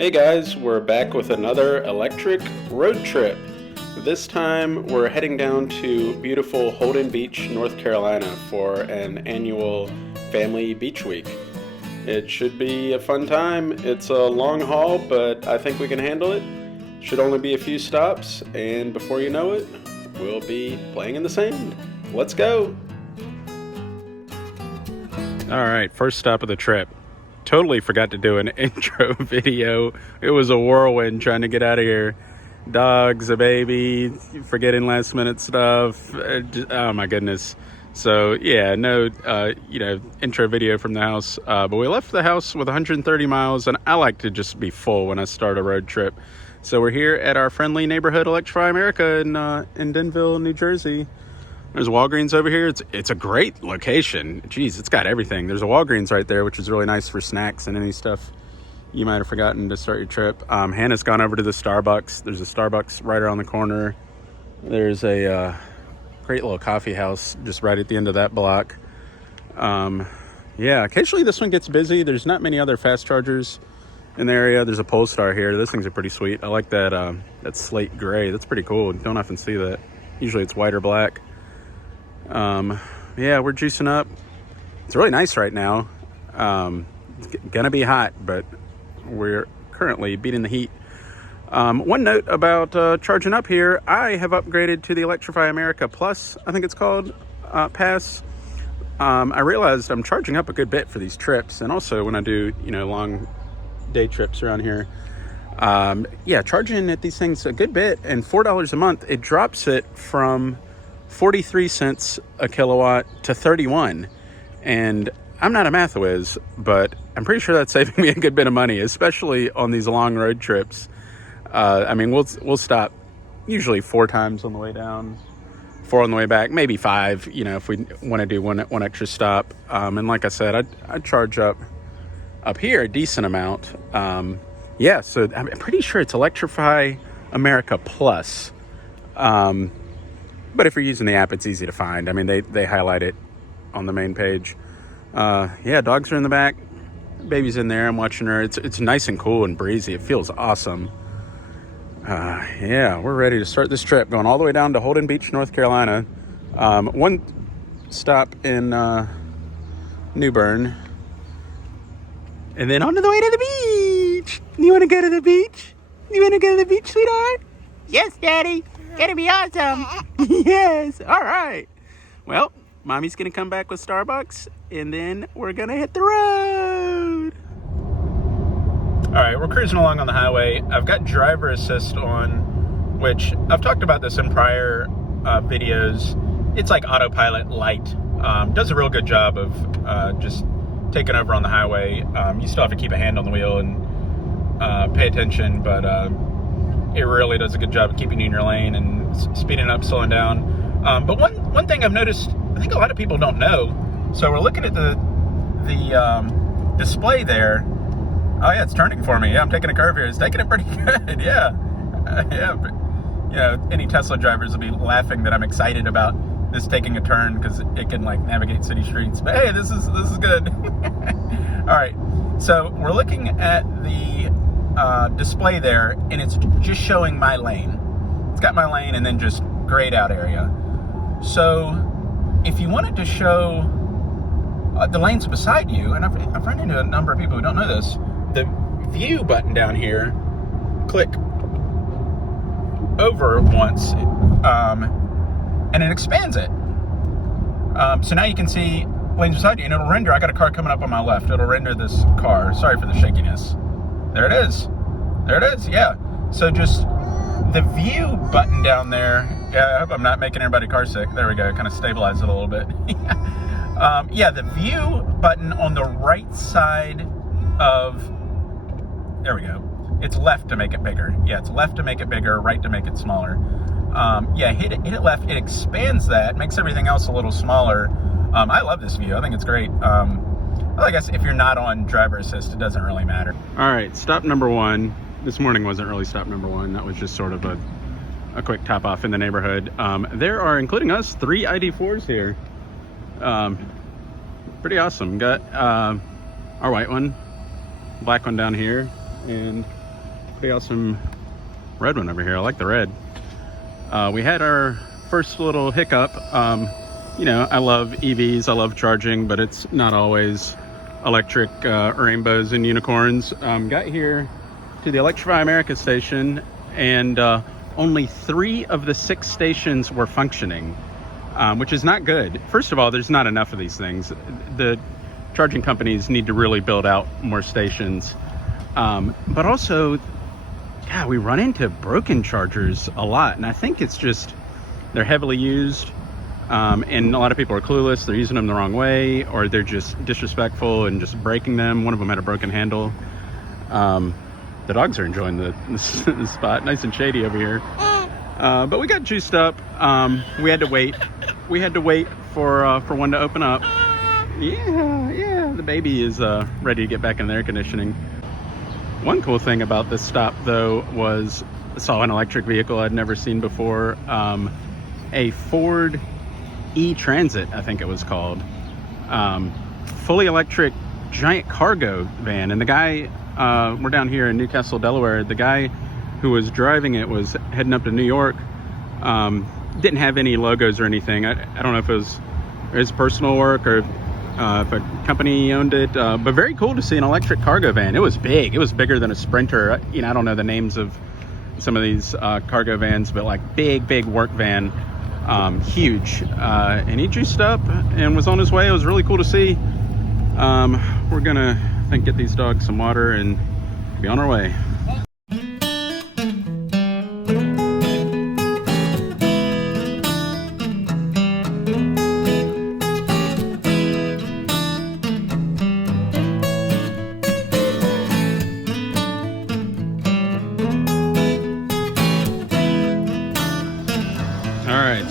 Hey guys, we're back with another electric road trip. This time we're heading down to beautiful Holden Beach, North Carolina for an annual family beach week. It should be a fun time. It's a long haul, but I think we can handle it. Should only be a few stops, and before you know it, we'll be playing in the sand. Let's go! Alright, first stop of the trip. Totally forgot to do an intro video. It was a whirlwind trying to get out of here. Dogs, a baby, forgetting last minute stuff. Oh my goodness. So yeah, no, intro video from the house. But we left the house with 130 miles, and I like to just be full when I start a road trip. So we're here at our friendly neighborhood, Electrify America, in Denville, New Jersey. There's Walgreens over here. It's a great location. Jeez, it's got everything. There's a Walgreens right there, which is really nice for snacks and any stuff you might have forgotten to start your trip. Hannah's gone over to the Starbucks. There's a Starbucks right around the corner. There's a great little coffee house just right at the end of that block. Yeah, occasionally this one gets busy. There's not many other fast chargers in the area. There's a Polestar here. Those things are pretty sweet. I like that slate gray. That's pretty cool. Don't often see that. Usually it's white or black. Yeah, we're juicing up. It's really nice right now. It's gonna be hot, but we're currently beating the heat. One note about charging up here, I have upgraded to the Electrify America Plus, I think it's called, pass. I realized I'm charging up a good bit for these trips, and also when I do, long day trips around here. Yeah, charging at these things a good bit, and $4 a month, it drops it from 43 cents a kilowatt to 31. And I'm not a math whiz, but I'm pretty sure that's saving me a good bit of money, especially on these long road trips. We'll stop usually 4 times on the way down, 4 on the way back, maybe 5, if we want to do one extra stop. And like I said, I'd charge up here a decent amount. Yeah, so I'm pretty sure it's Electrify America Plus. But if you're using the app, it's easy to find. I mean, they highlight it on the main page. Yeah, dogs are in the back. Baby's in there. I'm watching her. It's nice and cool and breezy. It feels awesome. Yeah, we're ready to start this trip. Going all the way down to Holden Beach, North Carolina. One stop in New Bern. And then on to the way to the beach. You want to go to the beach? You want to go to the beach, sweetheart? Yes, Daddy. Gonna be awesome. Yes. All right. Well, Mommy's gonna come back with Starbucks, and then we're gonna hit the road. All right, we're cruising along on the highway. I've got driver assist on, which I've talked about this in prior videos. It's like autopilot light. Does a real good job of just taking over on the highway. You still have to keep a hand on the wheel and pay attention, but it really does a good job of keeping you in your lane and speeding up, slowing down. But one thing I've noticed, I think a lot of people don't know. So we're looking at the display there. Oh yeah, it's turning for me. Yeah, I'm taking a curve here. It's taking it pretty good. Yeah, yeah. Any Tesla drivers will be laughing that I'm excited about this taking a turn because it can navigate city streets. But hey, this is good. All right, so we're looking at the display there, and it's just showing my lane. It's got my lane and then just grayed out area. So if you wanted to show the lanes beside you, and I've run into a number of people who don't know this, the view button down here, click over once, and it expands it. So now you can see lanes beside you, and it'll render. I got a car coming up on my left. It'll render this car. Sorry for the shakiness. There it is. There it is, yeah. So just the view button down there, yeah, I hope I'm not making everybody car sick. There we go, kind of stabilize it a little bit. Yeah, the view button on the right side of, there we go. It's left to make it bigger. Yeah, it's left to make it bigger, right to make it smaller. Yeah, hit it left, it expands that, makes everything else a little smaller. I love this view, I think it's great. Well, I guess if you're not on driver assist, it doesn't really matter. All right, stop number 1. This morning wasn't really stop number 1. That was just sort of a quick top off in the neighborhood. There are, including us, 3 ID.4s here. Pretty awesome. Got our white one, black one down here, and Pretty awesome red one over here. I like the red. We had our first little hiccup. You know, I love EVs, I love charging, but it's not always electric rainbows and unicorns. Got here to the Electrify America station, and only 3 of the 6 stations were functioning, which is not good. First of all, there's not enough of these things. The charging companies need to really build out more stations. But also, yeah, we run into broken chargers a lot, and I think it's just they're heavily used, and a lot of people are clueless. They're using them the wrong way, or they're just disrespectful and just breaking them. One of them had a broken handle. The dogs are enjoying the spot. Nice and shady over here. But we got juiced up. We had to wait. We had to wait for one to open up. Yeah, the baby is ready to get back in the air conditioning. One cool thing about this stop, though, was I saw an electric vehicle I'd never seen before. A Ford E-Transit, I think it was called. Fully electric giant cargo van. And the guy, we're down here in Newcastle, Delaware. The guy who was driving it was heading up to New York. Didn't have any logos or anything. I don't know if it was his personal work or if a company owned it, but very cool to see an electric cargo van. It was big. It was bigger than a Sprinter. You know, I don't know the names of some of these cargo vans, but like big work van, huge. And he juiced up and was on his way. It was really cool to see. We're gonna, I think, get these dogs some water and be on our way.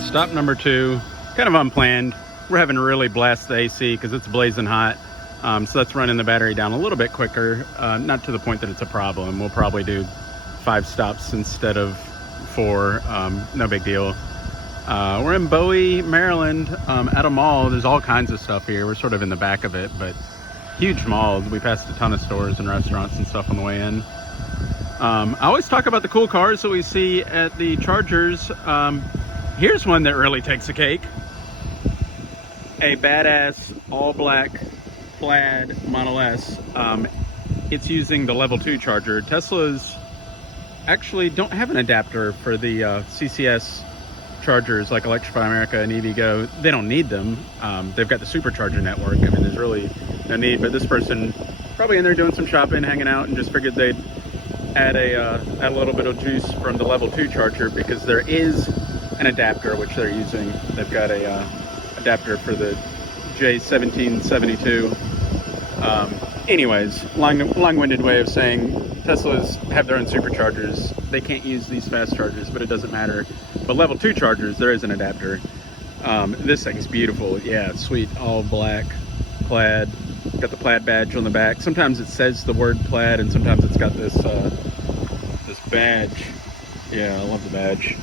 Stop number 2, kind of unplanned. We're having to really blast the AC because it's blazing hot. So that's running the battery down a little bit quicker. Not to the point that it's a problem. We'll probably do 5 stops instead of 4. No big deal. We're in Bowie, Maryland, at a mall. There's all kinds of stuff here. We're sort of in the back of it, but huge mall. We passed a ton of stores and restaurants and stuff on the way in. I always talk about the cool cars that we see at the chargers. Here's one that really takes a cake. A badass all-black plaid Model S. It's using the level 2 charger. Teslas actually don't have an adapter for the CCS chargers like Electrify America and EVgo. They don't need them. They've got the supercharger network. I mean, there's really no need, but this person probably in there doing some shopping, hanging out, and just figured they'd add a little bit of juice from the level 2 charger because there is an adapter which they're using. They've got a adapter for the J1772. Anyways, long-winded way of saying Teslas have their own superchargers. They can't use these fast chargers, but it doesn't matter. But level 2 chargers, there is an adapter. This thing's beautiful. Yeah, sweet, all black, plaid. Got the plaid badge on the back. Sometimes it says the word plaid, and sometimes it's got this this badge. Yeah, I love the badge.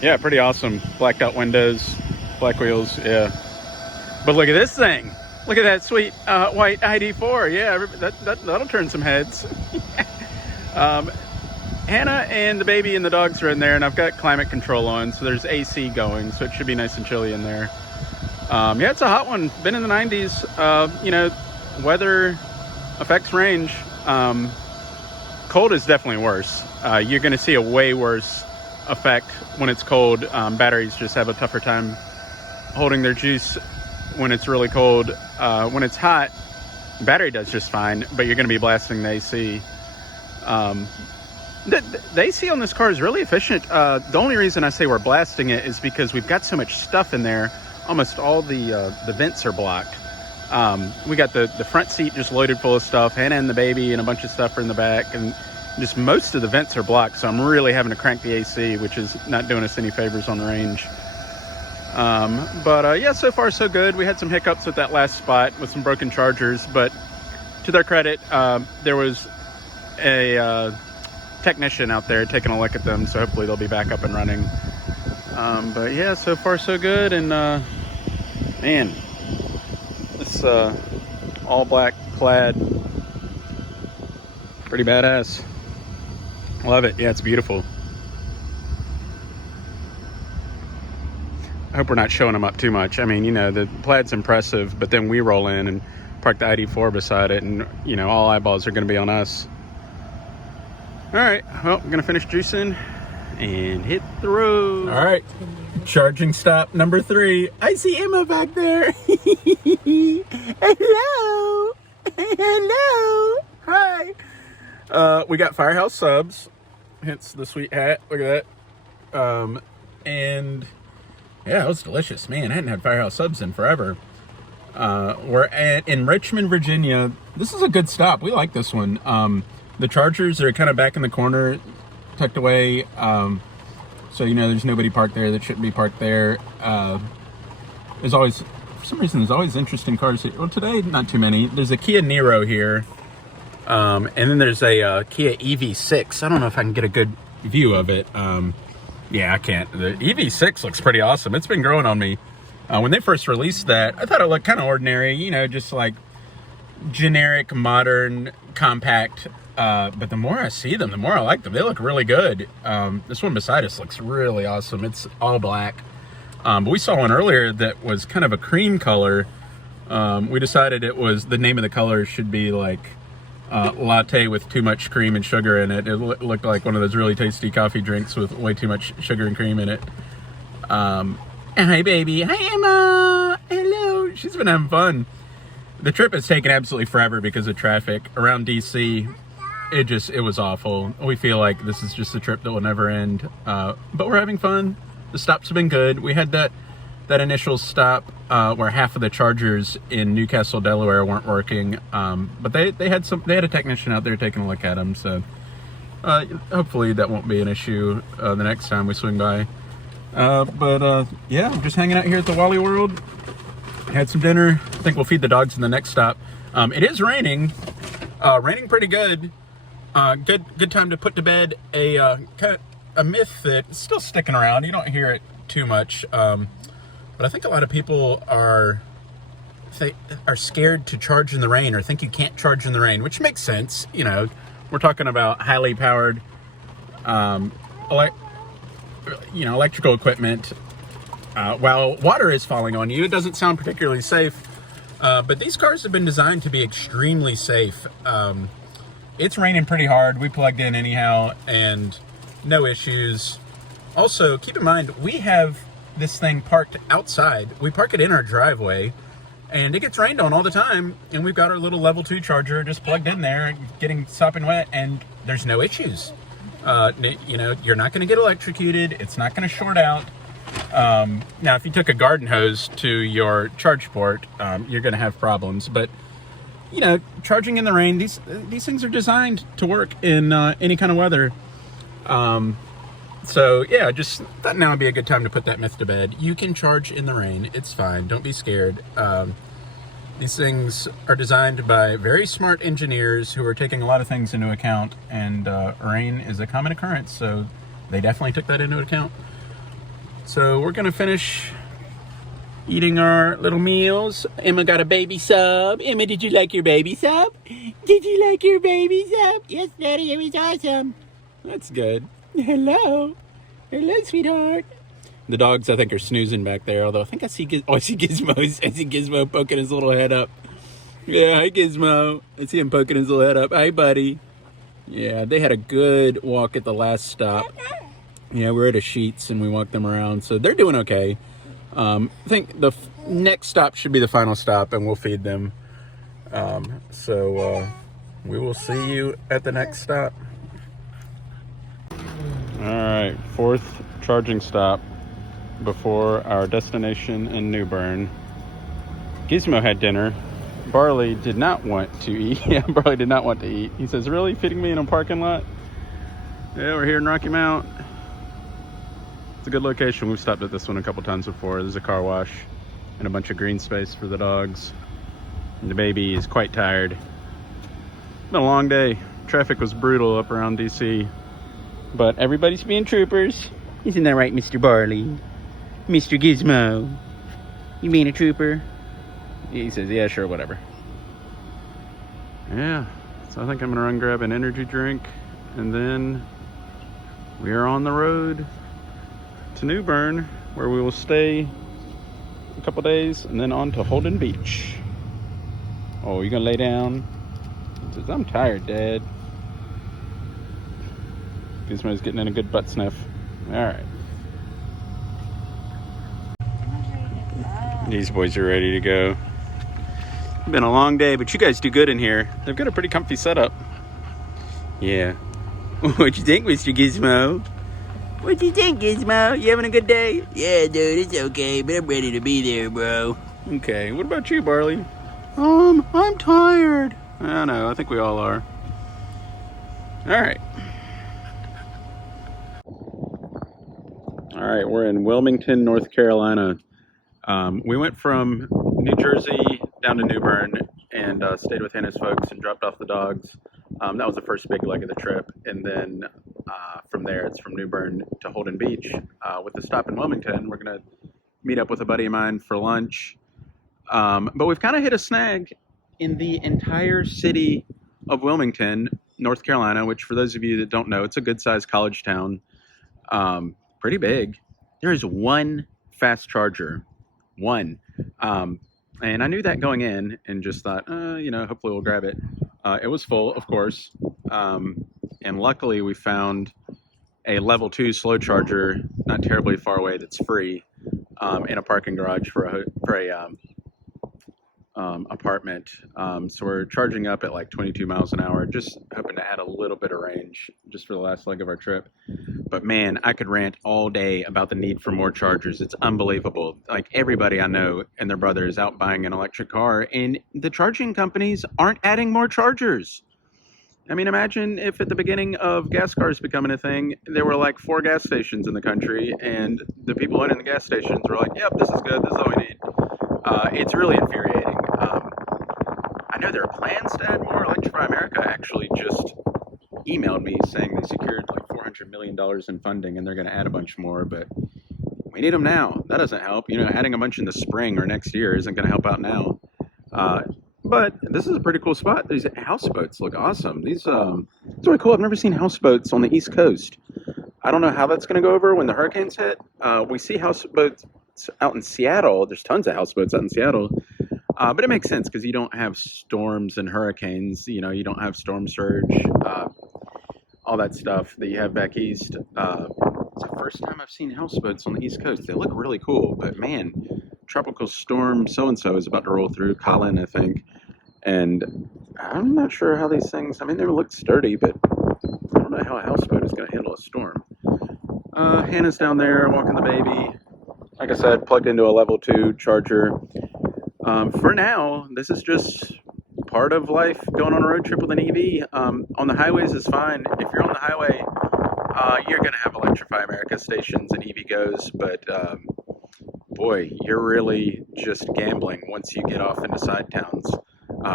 Yeah, pretty awesome. Blacked out windows, black wheels, yeah. But look at this thing. Look at that sweet white ID.4. Yeah, that'll turn some heads. Hannah and the baby and the dogs are in there, and I've got climate control on, so there's AC going, so it should be nice and chilly in there. Yeah, it's a hot one. Been in the 90s. You know, weather affects range. Cold is definitely worse. You're going to see a way worse effect when it's cold. Batteries just have a tougher time holding their juice when it's really cold. When it's hot, battery does just fine, but you're going to be blasting the AC. The AC on this car is really efficient. The only reason I say we're blasting it is because we've got so much stuff in there. Almost all the vents are blocked. We got the front seat just loaded full of stuff. Hannah and the baby and a bunch of stuff are in the back, and just most of the vents are blocked, so I'm really having to crank the AC, which is not doing us any favors on range. But yeah, so far so good. We had some hiccups with that last spot with some broken chargers, but to their credit, there was a technician out there taking a look at them, so hopefully they'll be back up and running. But yeah, so far so good. And man, this all black plaid, pretty badass. Love it. Yeah, it's beautiful. I hope we're not showing them up too much. I mean, you know, the Plaid's impressive, but then we roll in and park the ID.4 beside it, and, you know, all eyeballs are going to be on us. All right, well, I'm going to finish juicing and hit the road. All right, charging stop number 3. I see Emma back there. Hello. Hello. Hi. We got Firehouse Subs, hence the sweet hat. Look at that. And yeah, it was delicious. Man, I hadn't had Firehouse Subs in forever. We're in Richmond, Virginia. This is a good stop. We like this one. The Chargers are kind of back in the corner, tucked away. So, you know, there's nobody parked there that shouldn't be parked there. There's always, for some reason, there's always interesting cars here. Well, today, not too many. There's a Kia Niro here. And then there's a Kia EV6. I don't know if I can get a good view of it. Yeah, I can't. The EV6 looks pretty awesome. It's been growing on me. When they first released that, I thought it looked kind of ordinary, you know, just like generic, modern, compact. But the more I see them, the more I like them. They look really good. This one beside us looks really awesome. It's all black. But we saw one earlier that was kind of a cream color. We decided it was, the name of the color should be like latte with too much cream and sugar in it. It looked like one of those really tasty coffee drinks with way too much sugar and cream in it. Hi, baby. Hi, Emma. Hello. She's been having fun. The trip has taken absolutely forever because of traffic around DC. It was awful. We feel like this is just a trip that will never end. But we're having fun. The stops have been good. We had that initial stop where half of the chargers in Newcastle, Delaware weren't working. But they had a technician out there taking a look at them. So hopefully that won't be an issue the next time we swing by. Yeah, I'm just hanging out here at the Wally World. Had some dinner. I think we'll feed the dogs in the next stop. It is raining. Raining pretty good. Good time to put to bed a myth that's still sticking around. You don't hear it too much. But I think a lot of people are scared to charge in the rain, or think you can't charge in the rain, which makes sense. You know, we're talking about highly powered electrical equipment. While water is falling on you, it doesn't sound particularly safe. But these cars have been designed to be extremely safe. It's raining pretty hard. We plugged in anyhow, and no issues. Also, keep in mind, we have this thing parked outside. We park it in our driveway, and it gets rained on all the time. And we've got our little level 2 charger just plugged in there, getting sopping wet, and there's no issues. You know, you're not going to get electrocuted. It's not going to short out. Now, if you took a garden hose to your charge port, you're going to have problems. But, you know, charging in the rain, these things are designed to work in any kind of weather. So, yeah, just thought now would be a good time to put that myth to bed. You can charge in the rain. It's fine. Don't be scared. These things are designed by very smart engineers who are taking a lot of things into account, and rain is a common occurrence, so they definitely took that into account. So we're going to finish eating our little meals. Emma got a baby sub. Emma, did you like your baby sub? Did you like your baby sub? Yes, Daddy, it was awesome. That's good. Hello. Hello, sweetheart. The dogs, I think, are snoozing back there, although I think I see Gizmo. I see Gizmo poking his little head up. Yeah, hi, Gizmo. I see him poking his little head up. Hi, buddy. Yeah, they had a good walk at the last stop. Yeah, we're at a Sheets, and we walked them around, so they're doing okay. I think the next stop should be the final stop, and we'll feed them. So we will see you at the next stop. All right, 4th charging stop before our destination in New Bern. Gizmo had dinner. Barley did not want to eat. Yeah, Barley did not want to eat. He says, "Really? Feeding me in a parking lot?" Yeah, we're here in Rocky Mount. It's a good location. We've stopped at this one a couple times before. There's a car wash and a bunch of green space for the dogs. And the baby is quite tired. It's been a long day. Traffic was brutal up around DC. But everybody's being troopers. Isn't that right, Mr. Barley? Mr. Gizmo? You being a trooper? He says, yeah, sure, whatever. Yeah, so I think I'm gonna run grab an energy drink and then We are on the road to New Bern, where we will stay a couple days and then on to Holden Beach. Oh, you gonna lay down? He says, I'm tired, Dad. Gizmo's getting in a good butt sniff. All right. These boys are ready to go. Been a long day, but you guys do good in here. They've got a pretty comfy setup. Yeah. What you think, Mr. Gizmo? What you think, Gizmo? You having a good day? Yeah, dude, it's okay, but I'm ready to be there, bro. Okay. What about you, Barley? I'm tired. I don't know. I think we all are. All right. All right. We're in Wilmington, North Carolina. We went from New Jersey down to New Bern and stayed with Hannah's folks and dropped off the dogs. That was the first big leg of the trip. And then from there, it's from New Bern to Holden Beach. With the stop in Wilmington, we're going to meet up with a buddy of mine for lunch. But we've kind of hit a snag in the entire city of Wilmington, North Carolina, which for those of you that don't know, it's a good-sized college town. Pretty big. There is one fast charger. One. And I knew that going in and just thought, hopefully we'll grab it. It was full, of course. And luckily we found a level 2 slow charger, not terribly far away, that's free, in a parking garage for a apartment. So we're charging up at like 22 miles an hour, just hoping to add a little bit of range just for the last leg of our trip. But man, I could rant all day about the need for more chargers. It's unbelievable. Like everybody I know and their brother is out buying an electric car, and the charging companies aren't adding more chargers. I mean, imagine if at the beginning of gas cars becoming a thing, there were like 4 gas stations in the country, and the people owning the gas stations were like, yep, this is good, this is all we need. It's really infuriating. I know there are plans to add more. Electrify America actually just emailed me saying they secured like $400 million in funding and they're going to add a bunch more, but we need them now. That doesn't help. Adding a bunch in the spring or next year isn't going to help out now. But this is a pretty cool spot. These houseboats look awesome. These it's really cool. I've never seen houseboats on the East Coast. I don't know how that's going to go over when the hurricanes hit. We see houseboats out in Seattle. There's tons of houseboats out in Seattle. But it makes sense because you don't have storms and hurricanes. You don't have storm surge, all that stuff that you have back east. It's the first time I've seen houseboats on the East Coast. They look really cool, but man, tropical storm so-and-so is about to roll through, Colin, I think. And I'm not sure how these things, they look sturdy, but I don't know how a houseboat is going to handle a storm. Hannah's down there walking the baby. Like I said, plugged into a level 2 charger. For now, this is just part of life going on a road trip with an EV. On the highways is fine. If you're on the highway, you're going to have Electrify America stations and EV goes, but boy, you're really just gambling once you get off into side towns.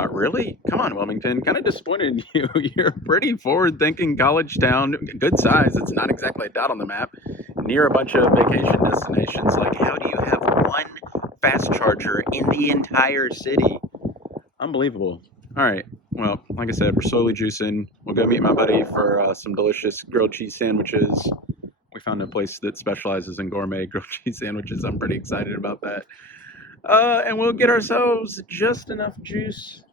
Really? Come on, Wilmington. Kind of disappointed in you. You're a pretty forward-thinking college town, good size. It's not exactly a dot on the map, near a bunch of vacation destinations. Like, how do you have one fast charger in the entire city? Unbelievable. All right. Well, like I said, we're slowly juicing. We'll go meet my buddy for some delicious grilled cheese sandwiches. We found a place that specializes in gourmet grilled cheese sandwiches. I'm pretty excited about that. And we'll get ourselves just enough juice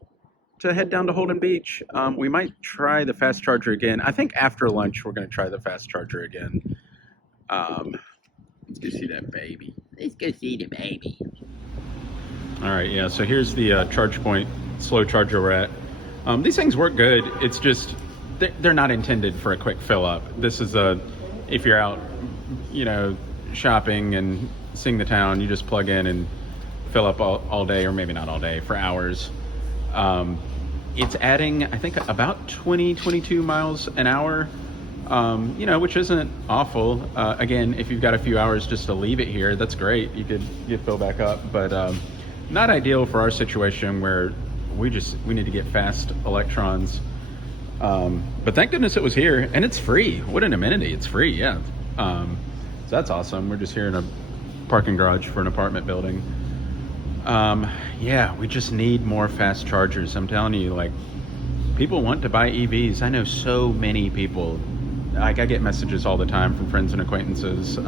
to head down to Holden Beach. We might try the fast charger again. I think after lunch, we're going to try the fast charger again. Let's go see that baby. Let's go see the baby. All right, yeah, so here's the charge point slow charger we're at. These things work good. It's just, they're not intended for a quick fill up. This is if you're out, shopping and seeing the town, you just plug in and fill up all day, or maybe not all day, for hours. It's adding, I think, about 22 miles an hour, which isn't awful. Again, if you've got a few hours just to leave it here, that's great. You could fill back up, but not ideal for our situation where we need to get fast electrons. But thank goodness it was here, and it's free. What an amenity. It's free, yeah. So that's awesome. We're just here in a parking garage for an apartment building. Yeah, we just need more fast chargers. I'm telling you, like, people want to buy EVs. I know so many people like, I get messages all the time from friends and acquaintances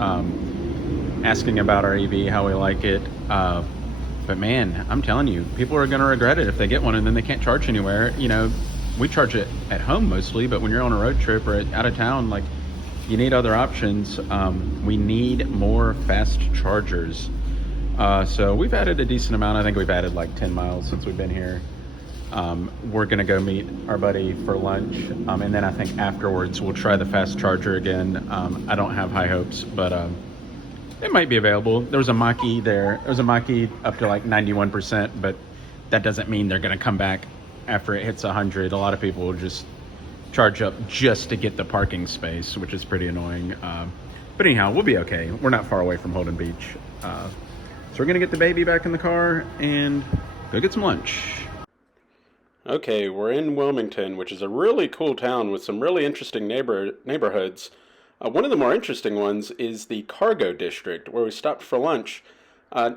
asking about our EV, how we like it. But man, I'm telling you, people are going to regret it if they get one and then they can't charge anywhere. You know, we charge it at home mostly, but when you're on a road trip or out of town, like, you need other options. We need more fast chargers. So we've added a decent amount. I think we've added like 10 miles since we've been here. We're going to go meet our buddy for lunch. And then I think afterwards we'll try the fast charger again. I don't have high hopes, but it might be available. There was a Mach-E there. There was a Mach-E up to like 91%, but that doesn't mean they're going to come back after it hits 100. A lot of people will just charge up just to get the parking space, which is pretty annoying. But anyhow, we'll be okay. We're not far away from Holden Beach. So we're going to get the baby back in the car and go get some lunch. Okay, we're in Wilmington, which is a really cool town with some really interesting neighborhoods. One of the more interesting ones is the Cargo District, where we stopped for lunch.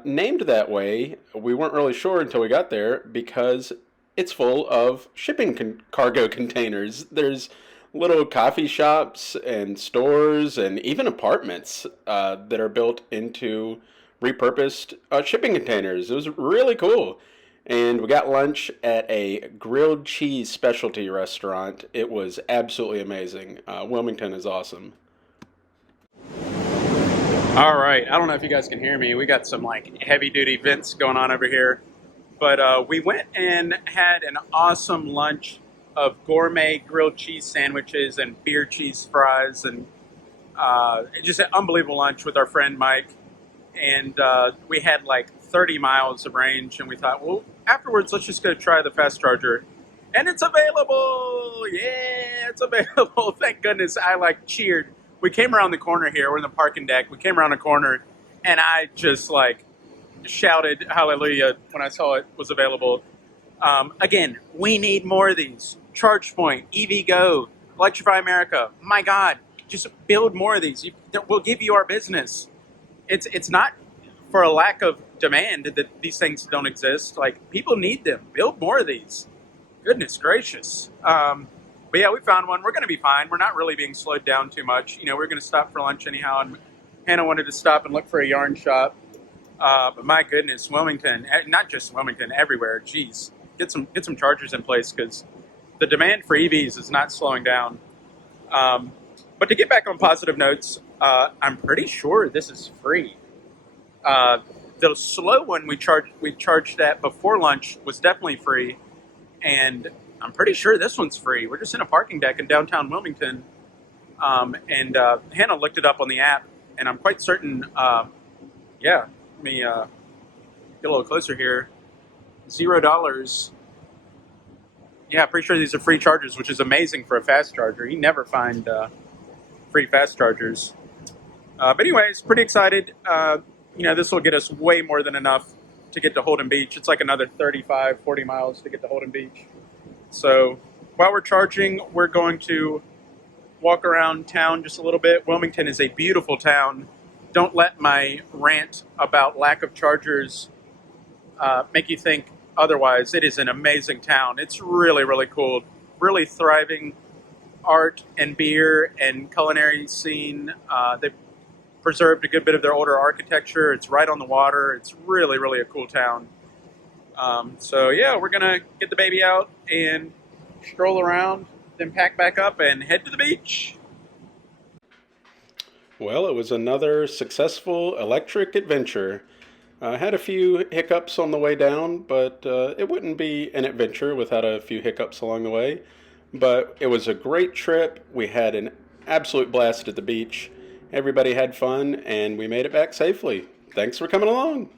Named that way, we weren't really sure until we got there because it's full of shipping cargo containers. There's little coffee shops and stores and even apartments that are built into repurposed shipping containers. It was really cool. And we got lunch at a grilled cheese specialty restaurant. It was absolutely amazing. Wilmington is awesome. All right, I don't know if you guys can hear me. We got some like heavy duty vents going on over here. But we went and had an awesome lunch of gourmet grilled cheese sandwiches and beer cheese fries, and just an unbelievable lunch with our friend Mike. And we had like 30 miles of range, and we thought, well, afterwards, let's just go try the fast charger. And it's available! Yeah, it's available. Thank goodness. I like cheered. We came around the corner here. We're in the parking deck. We came around the corner, and I just like shouted hallelujah when I saw it was available. Again, we need more of these. ChargePoint, EVgo, Electrify America. My God, just build more of these. We'll give you our business. It's not for a lack of demand that these things don't exist. Like, people need them. Build more of these. Goodness gracious. But yeah, we found one. We're going to be fine. We're not really being slowed down too much. You know, we're going to stop for lunch anyhow, and Hannah wanted to stop and look for a yarn shop. But my goodness, Wilmington, not just Wilmington, everywhere. Geez, get some chargers in place because the demand for EVs is not slowing down. But to get back on positive notes, I'm pretty sure this is free. The slow one we charged that before lunch was definitely free, and I'm pretty sure this one's free. We're just in a parking deck in downtown Wilmington, and Hannah looked it up on the app, and I'm quite certain. Yeah, let me get a little closer here. $0. Yeah, pretty sure these are free chargers, which is amazing for a fast charger. You never find free fast chargers. But anyways, pretty excited. You know, this will get us way more than enough to get to Holden Beach. It's like another 35, 40 miles to get to Holden Beach. So while we're charging, we're going to walk around town just a little bit. Wilmington is a beautiful town. Don't let my rant about lack of chargers make you think otherwise. It is an amazing town. It's really, really cool. Really thriving art and beer and culinary scene. They've preserved a good bit of their older architecture. It's right on the water. It's really, really a cool town. So yeah, we're going to get the baby out and stroll around, then pack back up and head to the beach. Well, it was another successful electric adventure. I had a few hiccups on the way down, but it wouldn't be an adventure without a few hiccups along the way. But it was a great trip. We had an absolute blast at the beach. Everybody had fun, and we made it back safely. Thanks for coming along.